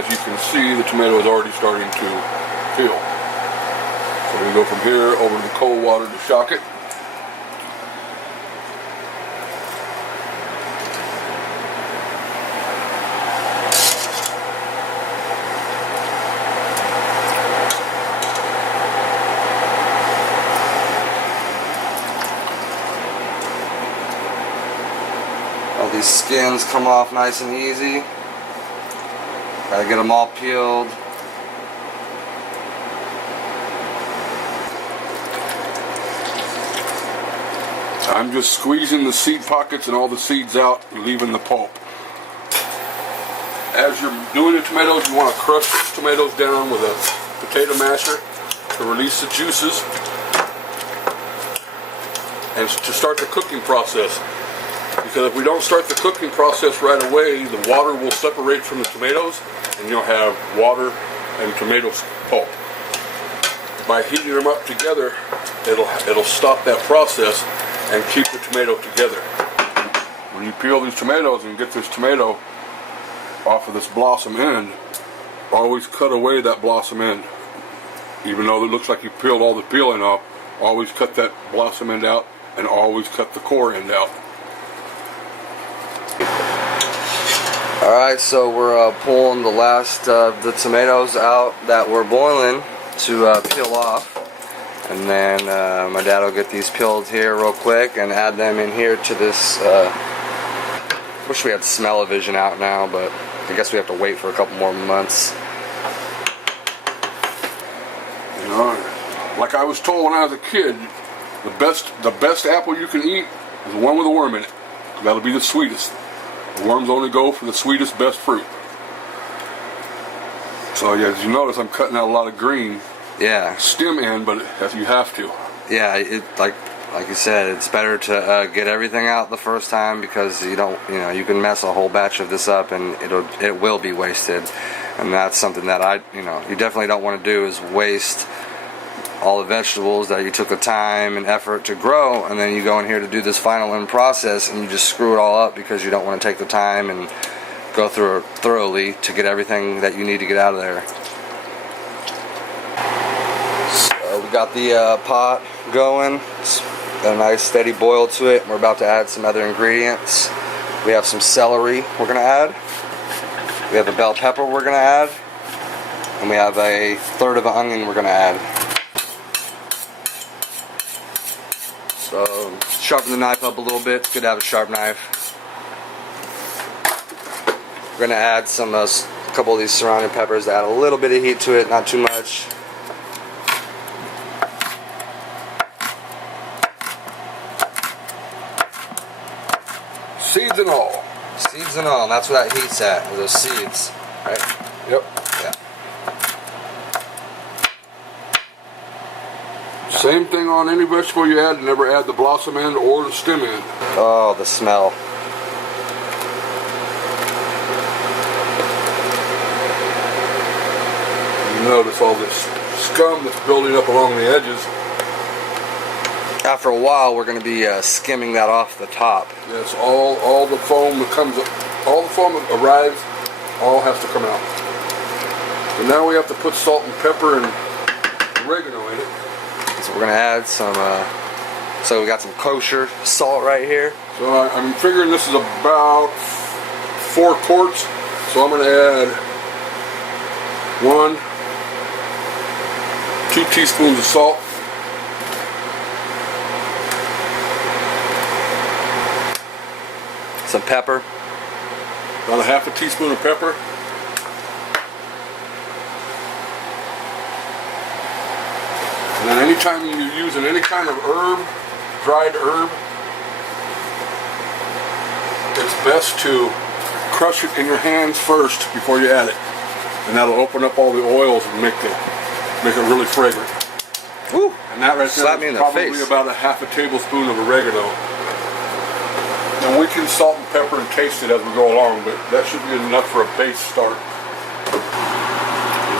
as you can see, the tomato is already starting to peel. So we're going to go from here over to the cold water to shock it. All these skins come off nice and easy. Gotta get them all peeled. I'm just squeezing the seed pockets and all the seeds out, leaving the pulp. As you're doing the tomatoes, you want to crush the tomatoes down with a potato masher to release the juices and to start the cooking process. Because if we don't start the cooking process right away, the water will separate from the tomatoes and you'll have water and tomato pulp. By heating them up together, it'll stop that process and keep the tomato together. When you peel these tomatoes and get this tomato off of this blossom end, always cut away that blossom end. Even though it looks like you peeled all the peeling off, always cut that blossom end out and always cut the core end out. Alright, so we're pulling the last of the tomatoes out that we're boiling to peel off. And then my dad will get these peeled here real quick and add them in here to this. Wish we had smell-o-vision out now, but I guess we have to wait for a couple more months. You know, like I was told when I was a kid, the best apple you can eat is the one with a worm in it. That'll be the sweetest. The worms only go for the sweetest, best fruit. So yeah, as you notice, I'm cutting out a lot of green. Yeah. Stem end, but as you have to. Yeah, like you said, it's better to get everything out the first time because you you can mess a whole batch of this up and it will be wasted, and that's something that you definitely don't want to do, is waste all the vegetables that you took the time and effort to grow, and then you go in here to do this final end process and you just screw it all up because you don't want to take the time and go through it thoroughly to get everything that you need to get out of there. So we got the pot going. It's got a nice steady boil to it. We're about to add some other ingredients. We have some celery we're going to add. We have a bell pepper we're going to add. And we have a third of an onion we're going to add. So sharpen the knife up a little bit. It's good to have a sharp knife. We're going to add a couple of these surrounding peppers to add a little bit of heat to it, not too much. Seeds and all. Seeds and all, and that's where that heat's at, those seeds, right? Yep. Yeah. Same thing on any vegetable you add, never add the blossom end or the stem end. Oh, the smell. You notice all this scum that's building up along the edges. After a while, we're going to be skimming that off the top. Yes, all the foam that comes up, all the foam that arrives, all has to come out. So now we have to put salt and pepper and oregano in it. So we're going to add some, so we got some kosher salt right here. So I'm figuring this is about 4 quarts. So I'm going to add 2 teaspoons of salt. Some pepper. About a half a teaspoon of pepper. And then anytime you're using any kind of herb, dried herb, it's best to crush it in your hands first before you add it. And that'll open up all the oils and make it really fragrant. Woo! And that right there is probably about a half a tablespoon of oregano. And we can salt and pepper and taste it as we go along, but that should be enough for a base start.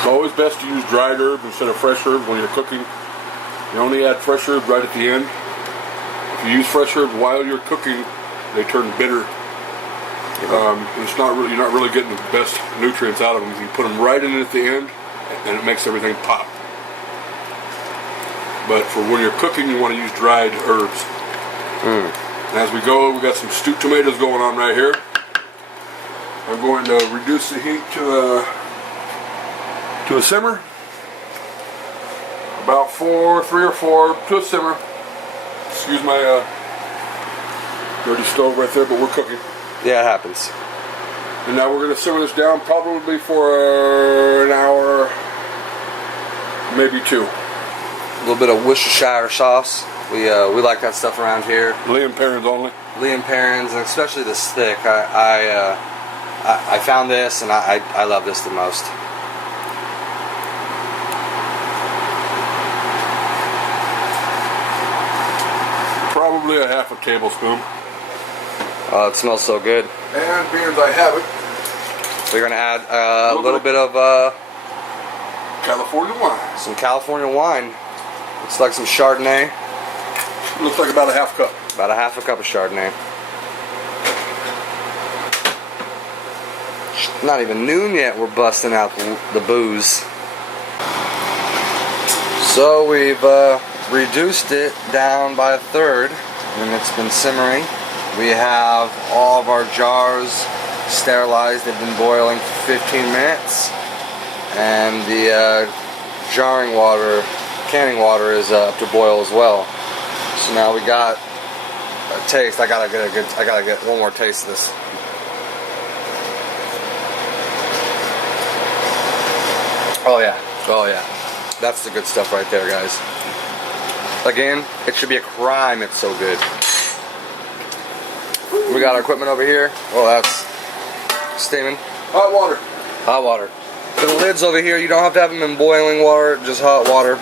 It's always best to use dried herbs instead of fresh herbs when you're cooking. You only add fresh herbs right at the end. If you use fresh herbs while you're cooking, they turn bitter It's not really, you're not really getting the best nutrients out of them. You put them right in at the end, and it makes everything pop. But for when you're cooking, you want to use dried herbs. And as we go, we got some stewed tomatoes going on right here. I'm going to reduce the heat to a simmer. About 3 or 4 to a simmer. Excuse my dirty stove right there, but we're cooking. Yeah, it happens. And now we're going to simmer this down probably for an hour, maybe 2. A little bit of Worcestershire sauce. We like that stuff around here. Lea and Perrins only. Lea and Perrins, and especially this thick. I found this, and I love this the most. Probably a half a tablespoon. Oh, it smells so good. And being as I have it, We're gonna add a little bit of California wine. some California wine. Looks like some Chardonnay. Looks like about a half cup. About a half a cup of Chardonnay. Not even noon yet, we're busting out the booze. So we've reduced it down by a third, and it's been simmering. We have all of our jars sterilized. They've been boiling for 15 minutes, and the canning water is up to boil as well. So now we got a taste. I gotta get one more taste of this. Oh yeah, that's the good stuff right there, guys. Again, it should be a crime it's so good. We got our equipment over here. Oh, that's steaming. Hot water. Hot water. For the lids over here, you don't have to have them in boiling water, just hot water.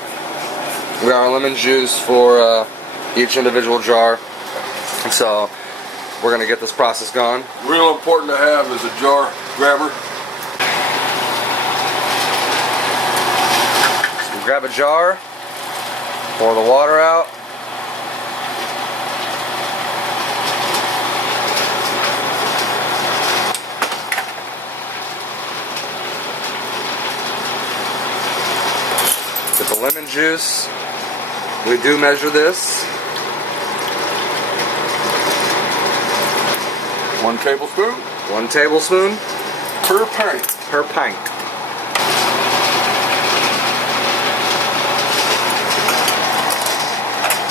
We got our lemon juice for each individual jar. And so we're gonna get this process going. Real important to have is a jar grabber. So we grab a jar, pour the water out. Get the lemon juice. We do measure this. 1 tablespoon 1 tablespoon per pint. per pint.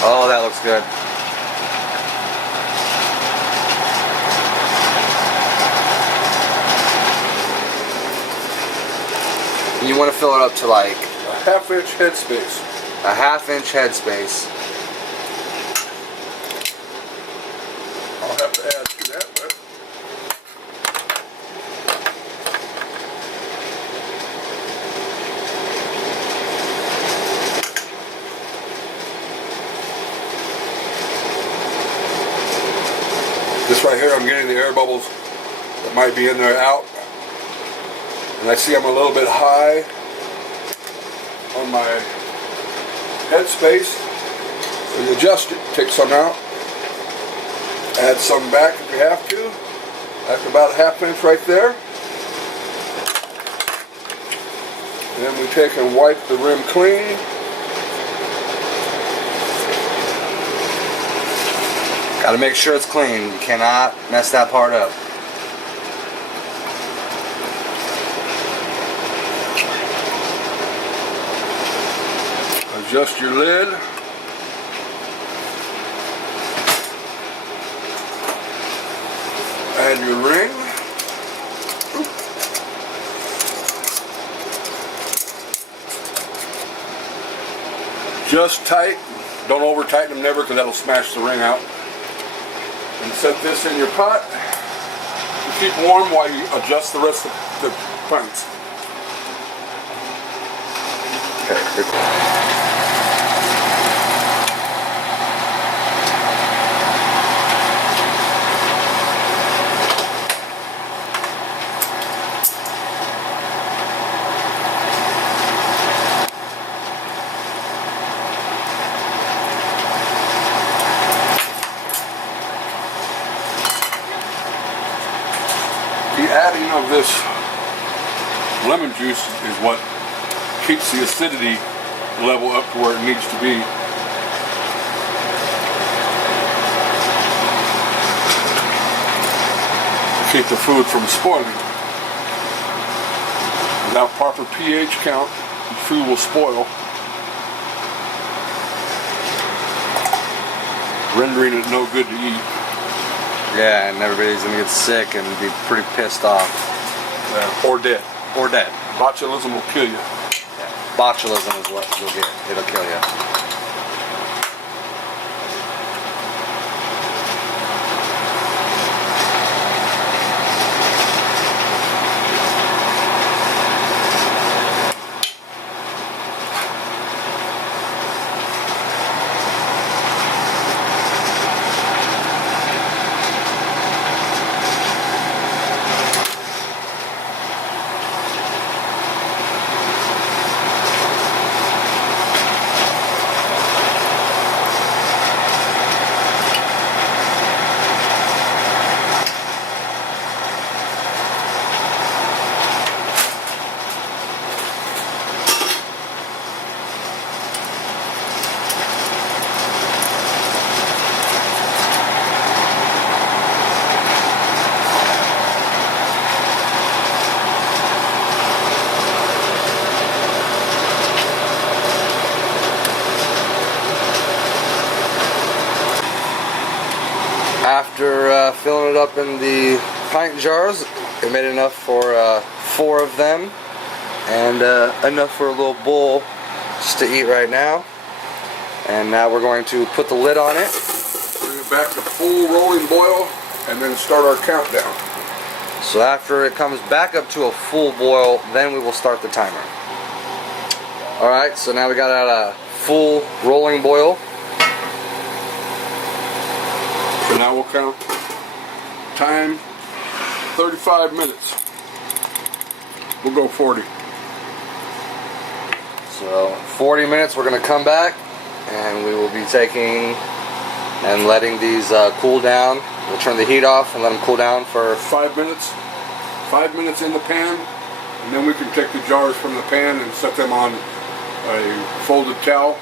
Oh, that looks good. You want to fill it up to like A half-inch headspace. a half-inch headspace. I'll have to add to that, but this right here, I'm getting the air bubbles that might be in there out. And I see I'm a little bit high on my headspace. So you adjust it, take some out, add some back if you have to. That's about a half-inch right there. And then we take and wipe the rim clean. Got to make sure it's clean. You cannot mess that part up. Adjust your lid. Add your ring. Just tight. Don't over tighten them never, because that'll smash the ring out. And set this in your pot to keep warm while you adjust the rest of the pints. adding of this lemon juice is what keeps the acidity level up to where it needs to be. Keep the food from spoiling. Without proper pH count, the food will spoil, rendering it no good to eat. Yeah, and everybody's gonna get sick and be pretty pissed off. Yeah, or dead. Or dead. Botulism will kill you. Yeah. Botulism is what you'll get. It'll kill you. After filling it up in the pint jars, it made enough for 4 of them, and enough for a little bowl just to eat right now. And now we're going to put the lid on it. Bring it back to full rolling boil, and then start our countdown. So after it comes back up to a full boil, then we will start the timer. Alright, so now we got at a full rolling boil. So now we'll count time 35 minutes. We'll go 40. So 40 minutes we're going to come back and we will be taking and letting these cool down. We'll turn the heat off and let them cool down for 5 minutes. 5 minutes in the pan, and then we can take the jars from the pan and set them on a folded towel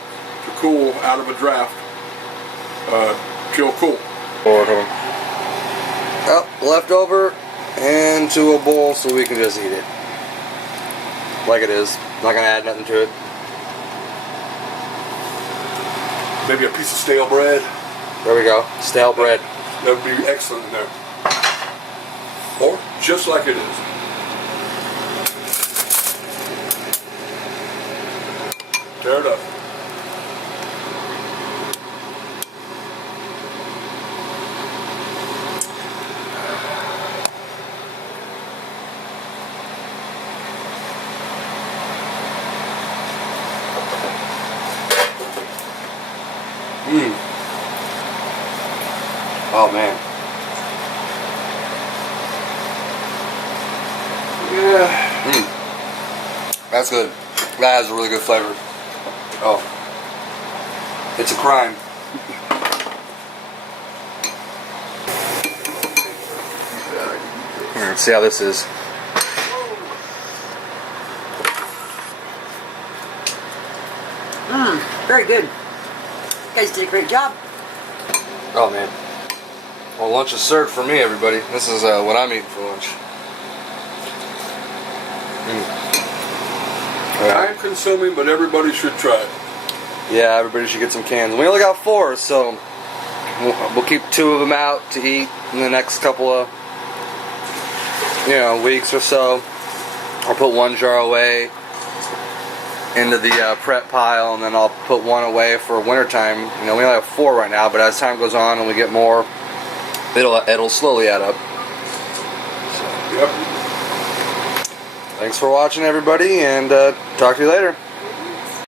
to cool out of a draft till cool. Oh, left over into a bowl so we can just eat it like it is. Not gonna add nothing to it. Maybe a piece of stale bread. There we go. Stale bread. That would be excellent in there. Or just like it is. Tear it up. Oh man. Yeah. That's good. That has a really good flavor. Oh. It's a crime. Let's see how this is. Very good. You guys did a great job. Oh man. Well, lunch is served for me, everybody. This is what I'm eating for lunch. Time consuming, but everybody should try it. Yeah, everybody should get some cans. We only got 4, so we'll keep 2 of them out to eat in the next couple of weeks or so. I'll put 1 jar away into the prep pile, and then I'll put 1 away for wintertime. We only have 4 right now, but as time goes on and we get more, it'll slowly add up. Yep. Thanks for watching, everybody, and talk to you later.